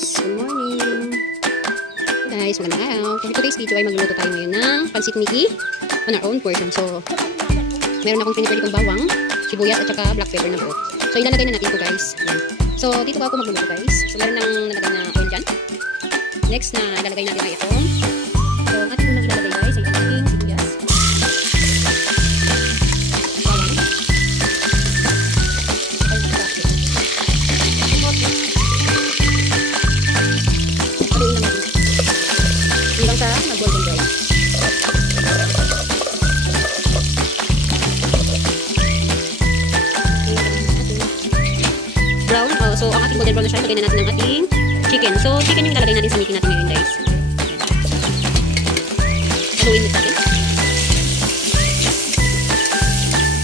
guys, good morning. Guys, magandang araw. For today's video ay magluluto tayo ngayon ng pansit Miggy on our own portion. So, meron akong pinipili kong bawang, sibuyas at saka black pepper na buo. So, ilalagay na natin ito guys. Yan. So, dito pa ako magluluto guys. So, meron nang nalagay na oil dyan. Next na ilalagay natin ay ito. So, ating unang ilalagay guys ay ating sibuyas. Hanggang sa mag-golden brown. Brown. So, ang ating golden brown na siya, lagay na natin ang ating chicken. So, chicken yung ilalagay natin sa Miggy natin ngayon, guys. Haluin nito natin.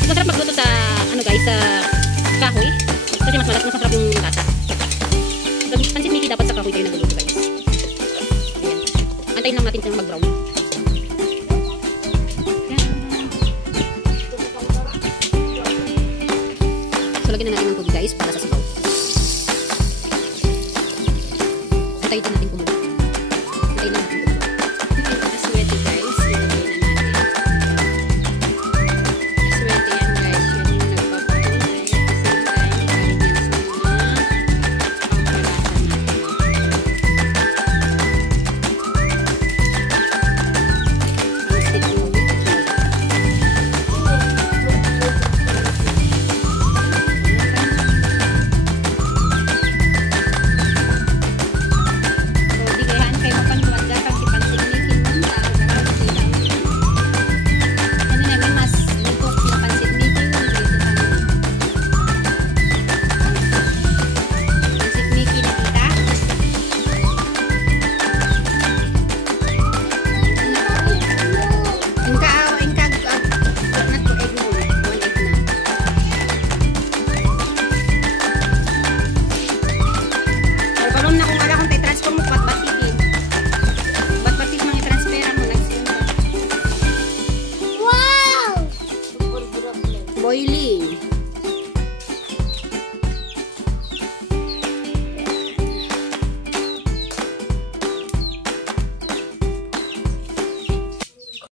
Masarap magluto sa, ano guys, sa kahoy. Kasi mas masarap yung lasa. Pansit Miggy dapat sa kahoy tayo nagluto, guys. Antayin lang natin siyang mag-brown. So, lagyan na natin ng tubig guys para sa sabaw. Antayin din natin kumulo.